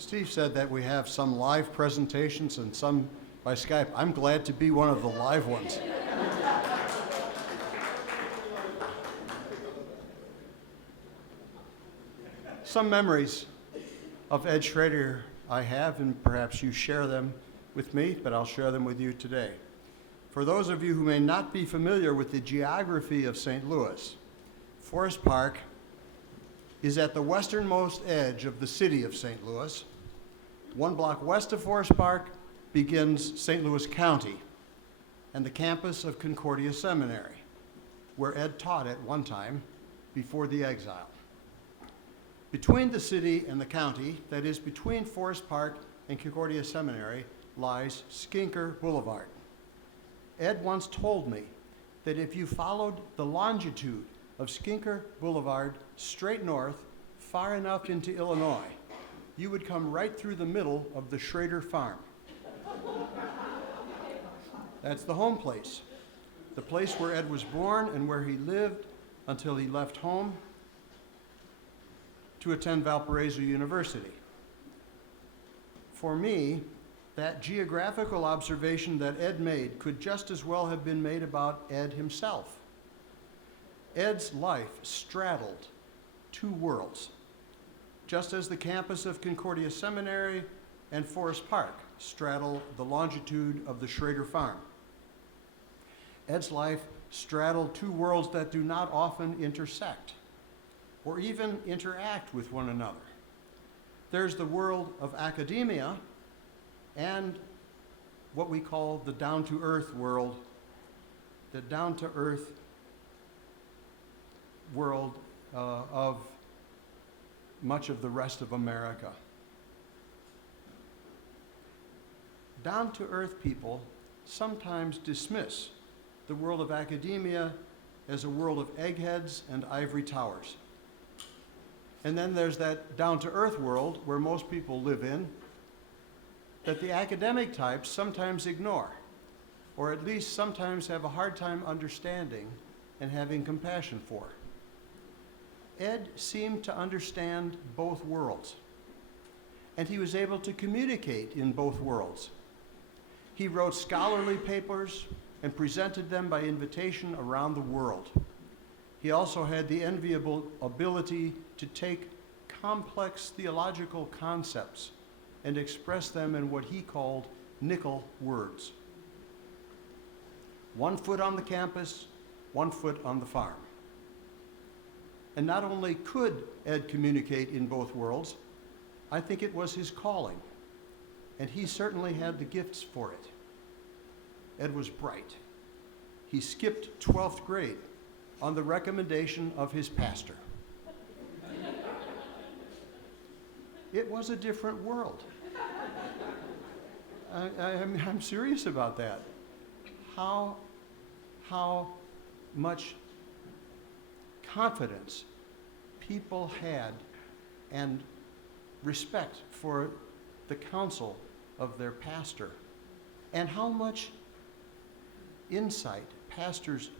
Steve said that we have some live presentations and some by Skype. I'm glad to be one of the live ones. Some memories of Ed Schroeder I have, and perhaps you share them with me, but I'll share them with you today. For those of you who may not be familiar with the geography of St. Louis, Forest Park is at the westernmost edge of the city of St. Louis. 1 block west of Forest Park begins St. Louis County and the campus of Concordia Seminary, where Ed taught at one time before the exile. Between the city and the county, that is between Forest Park and Concordia Seminary, lies Skinker Boulevard. Ed once told me that if you followed the longitude of Skinker Boulevard straight north, far enough into Illinois, you would come right through the middle of the Schroeder farm. That's the home place, the place where Ed was born and where he lived until he left home to attend Valparaiso University. For me, that geographical observation that Ed made could just as well have been made about Ed himself. Ed's life straddled 2 worlds, just as the campus of Concordia Seminary and Forest Park straddle the longitude of the Schroeder farm. Ed's life straddled 2 worlds that do not often intersect or even interact with one another. There's the world of academia and what we call the down-to-earth world, the down-to-earth world of much of the rest of America. Down-to-earth people sometimes dismiss the world of academia as a world of eggheads and ivory towers. And then there's that down-to-earth world where most people live in that the academic types sometimes ignore, or at least sometimes have a hard time understanding and having compassion for. Ed seemed to understand both worlds, and he was able to communicate in both worlds. He wrote scholarly papers and presented them by invitation around the world. He also had the enviable ability to take complex theological concepts and express them in what he called nickel words. 1 foot on the campus, 1 foot on the farm. And not only could Ed communicate in both worlds, I think it was his calling, and he certainly had the gifts for it. Ed was bright. He skipped 12th grade on the recommendation of his pastor. It was a different world. I'm serious about that. How much confidence people had and respect for the counsel of their pastor, and how much insight pastors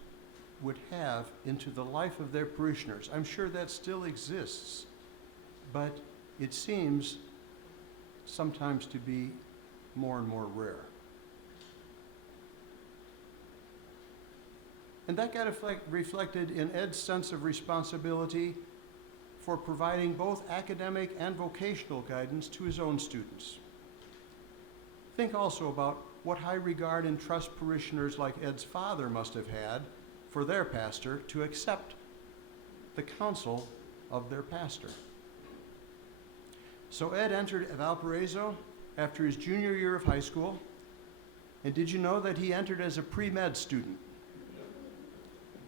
would have into the life of their parishioners. I'm sure that still exists, but it seems sometimes to be more and more rare. And that got reflected in Ed's sense of responsibility for providing both academic and vocational guidance to his own students. Think also about what high regard and trust parishioners like Ed's father must have had for their pastor to accept the counsel of their pastor. So Ed entered Valparaiso after his junior year of high school, and did you know that he entered as a pre-med student?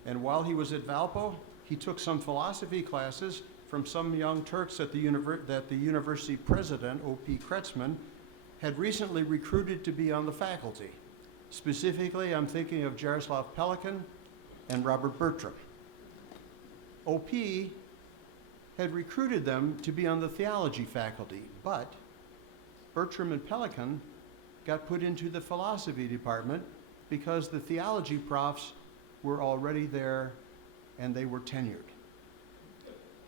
And while he was at Valpo, he took some philosophy classes from some young Turks that the university president, O.P. Kretzmann, had recently recruited to be on the faculty. Specifically, I'm thinking of Jaroslav Pelikan and Robert Bertram. O.P. had recruited them to be on the theology faculty, but Bertram and Pelikan got put into the philosophy department because the theology profs were already there and they were tenured.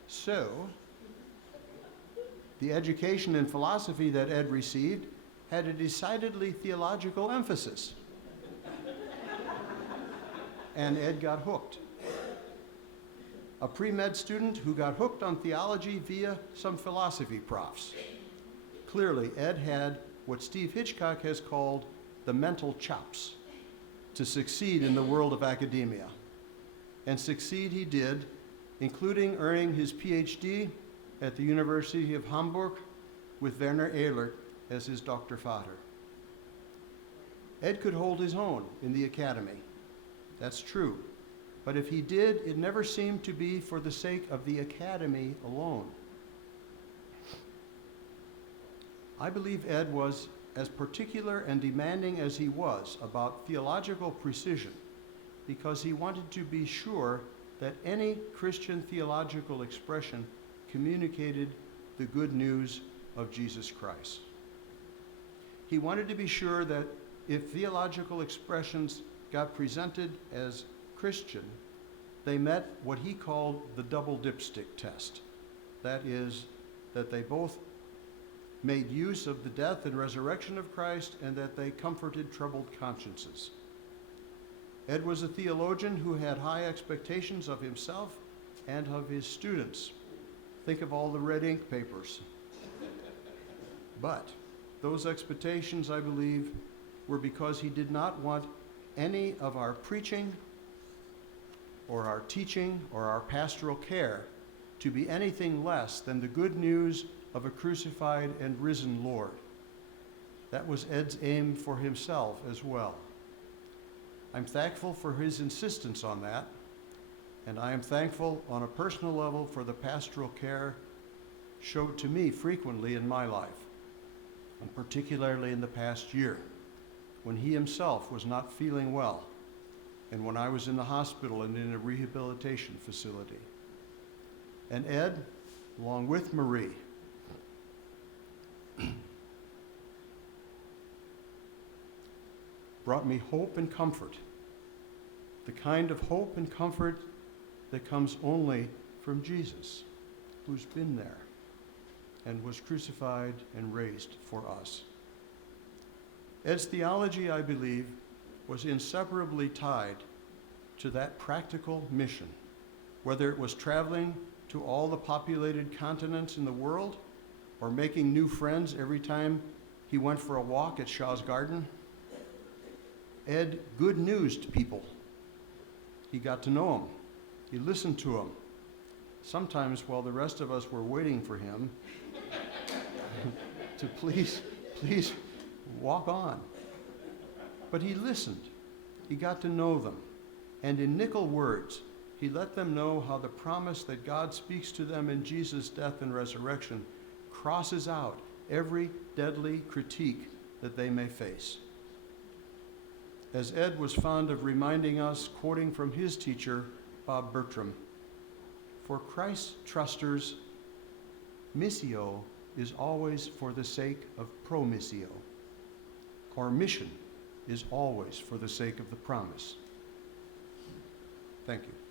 So The education in philosophy that Ed received had a decidedly theological emphasis. And Ed got hooked. A pre-med student who got hooked on theology via some philosophy profs. Clearly, Ed had what Steve Hitchcock has called the mental chops to succeed in the world of academia. And succeed he did, including earning his PhD at the University of Hamburg with Werner Ehlert as his Dr. Vater. Ed could hold his own in the academy. That's true. But if he did, it never seemed to be for the sake of the academy alone. I believe Ed was as particular and demanding as he was about theological precision because he wanted to be sure that any Christian theological expression communicated the good news of Jesus Christ. He wanted to be sure that if theological expressions got presented as Christian, they met what he called the double dipstick test. That is, that they both made use of the death and resurrection of Christ and that they comforted troubled consciences. Ed was a theologian who had high expectations of himself and of his students. Think of all the red ink papers. But those expectations, I believe, were because he did not want any of our preaching or our teaching or our pastoral care to be anything less than the good news of a crucified and risen Lord. That was Ed's aim for himself as well. I'm thankful for his insistence on that, and I am thankful on a personal level for the pastoral care showed to me frequently in my life, and particularly in the past year, when he himself was not feeling well, and when I was in the hospital and in a rehabilitation facility. And Ed, along with Marie, brought me hope and comfort, the kind of hope and comfort that comes only from Jesus, who's been there and was crucified and raised for us. Ed's theology, I believe, was inseparably tied to that practical mission, whether it was traveling to all the populated continents in the world or making new friends every time he went for a walk at Shaw's Garden. Ed good news to people. He got to know them. He listened to them. Sometimes while the rest of us were waiting for him to please walk on. But he listened. He got to know them. And in nickel words, he let them know how the promise that God speaks to them in Jesus' death and resurrection crosses out every deadly critique that they may face. As Ed was fond of reminding us, quoting from his teacher, Bob Bertram, for Christ's trusters, missio is always for the sake of promissio. Our mission is always for the sake of the promise. Thank you.